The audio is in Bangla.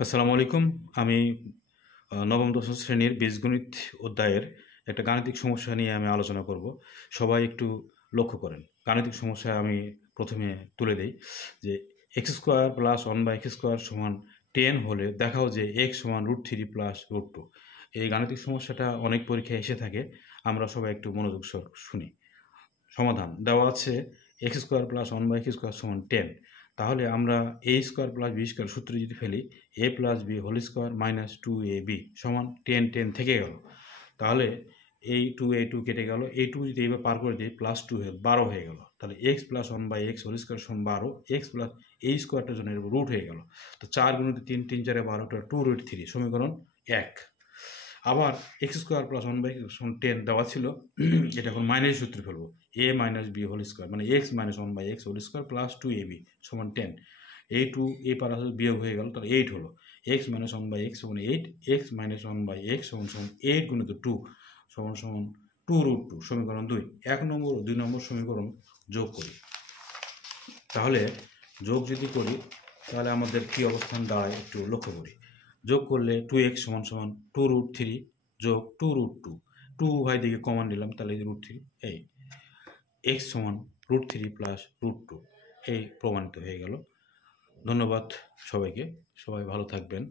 আসসালামু আলাইকুম। আমি নবম দশম শ্রেণীর বীজগণিত অধ্যায়ের একটা গাণিতিক সমস্যা নিয়ে আমি আলোচনা করব। সবাই একটু লক্ষ্য করেন। গাণিতিক সমস্যা আমি প্রথমে তুলে দেই যে x square plus one by x square সমান 10 হলে দেখাও যে এক্স সমান √3 প্লাস √2। এই গাণিতিক সমস্যাটা অনেক পরীক্ষায় এসে থাকে। আমরা সবাই একটু মনোযোগ শুনি। সমাধান দেওয়া আছে X square plus one by x square সমান 10। তাহলে আমরা A square plus B square সূত্র যদি ফেলি A plus B whole square minus 2ab সমান 10 থেকে গেল। তাহলে এই 2 কেটে গেল, এই 2 যদি এবার পার করে দিই প্লাস 2 হয়ে 12 হয়ে গেল। তাহলে x plus one by x whole square সমান 12, এক্স প্লাস এই স্কোয়ারটার জন্য এর রুট হয়ে গেল। তো 4 গুণিত 3, 3 4 12টা 2√3 সমীকরণ 1। আবার x square plus one by x সমান 10 দেওয়া ছিল, এটা এখন মাইনাস সূত্রে ফেলবো a minus b whole square মানে x minus one by x whole square plus 2ab সমান 10। এই 2 এই পারা বিয়োগ হয়ে গেল, তাহলে 8 হলো। X minus one by x সমান 8, x minus one by x সমান 8 গুণিত 2 সমান 2√2 সমীকরণ 2। 1 নম্বর ও 2 নম্বর সমীকরণ যোগ করি। তাহলে যোগ যদি করি তাহলে আমাদের কী অবস্থান দাঁড়ায় একটু লক্ষ্য করি। যোগ করলে 2x সমান সমান 2√3 যোগ 2√2, 2 উভয় দিকে কমন নিলাম, তাহলে √3 এই x সমান √3 প্লাস √2 এই প্রমাণিত হয়ে গেল। ধন্যবাদ সবাইকে, সবাই ভালো থাকবেন।